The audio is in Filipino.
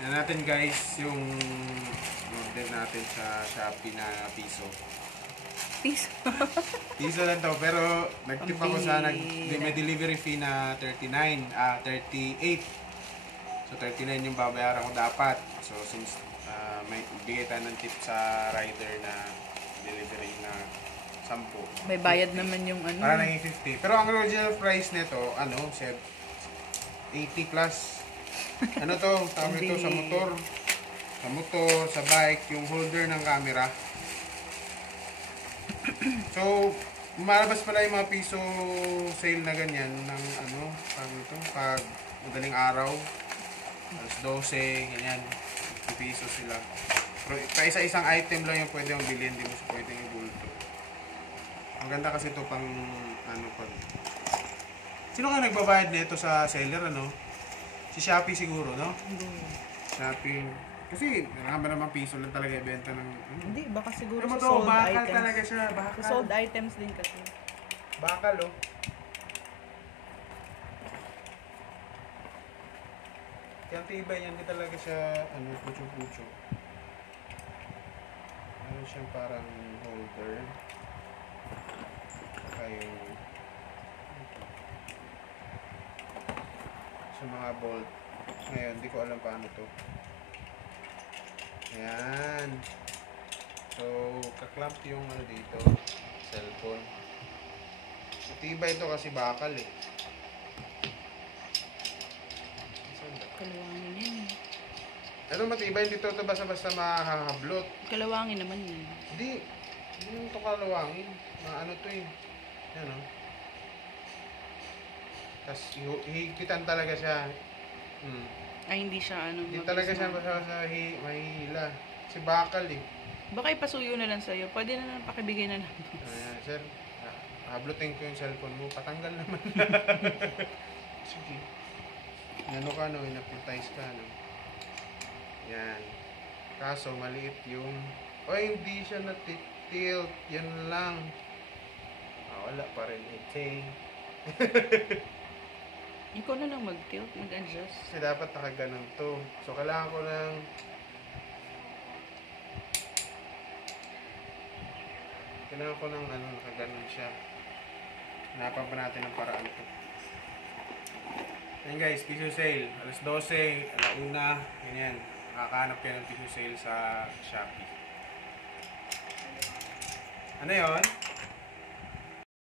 Yan natin guys yung order natin sa Shopee na piso. Piso? Piso lang to, pero nagtip ako sa may delivery fee na 38. So 39 yung babayaran ko dapat. So since may bigay tayo ng tip sa rider na delivery na 10. May bayad naman yung ano. Para naging 50. Pero ang original price nito, ano, 80 plus. Ano to? Tawag ito sa motor. Sa motor, sa bike, yung holder ng camera. So, malabas pala yung mga piso sale na ganyan ng ano, tawag ito, pag madaling araw. Alas 12, ganyan. 50 piso sila. Pero isa-isang item lang yung pwede mong bilhin, hindi mo siya pwede yung bulto. Ang ganda kasi ito pang ano pag... Sino ka nagbabayad nito sa seller, ano? Si Shopee siguro, no? Shopee. Kasi, kailangan ba naman piso lang talaga ibenta ng... Hindi, baka siguro sa sold bakal items. Talaga siya, bakal. Sa sold items din kasi. Bakal, oh. Yung tibay yan, hindi talaga siya, ano, pucho-pucho. Ano siyang parang holder. Yung sa mga bolt. Ngayon, hindi ko alam paano to. Ayan. So, kaklamp yung ano dito. Cellphone. Matibay ito kasi bakal eh. Kalawangin yan. Ano matibay? Dito ito basta-basta mahahablot. Kalawangin naman yun. Hindi. Hindi ito kalawangin. Ano to eh. Yan o. Tapos hihigpitan talaga siya. Ay, hindi siya ano. Hindi talaga siya basta-basta mahihila. Kasi bakal eh. Baka ipasuyo na lang sa'yo. Pwede na lang pakibigay na lang. Ayan, sir. Hablutin ko yung cellphone mo. Patanggal naman. Sige. Ano ka no? Inapitize ka no? Yan. Kaso maliit yung... O hindi siya na-tilt. Yan lang. Wala pa rin. Ikaw na lang mag-tilt, mag-adjust. Kasi dapat nakaganon to. So, kailangan ko ng... Kailangan ko ng ano, nakaganon siya. Hanapan pa natin ang paraan to. Yan guys, piso sale. Alas 12, alauna. Ganyan. Nakakahanap kayo ng piso sale sa Shopee. Ano yun?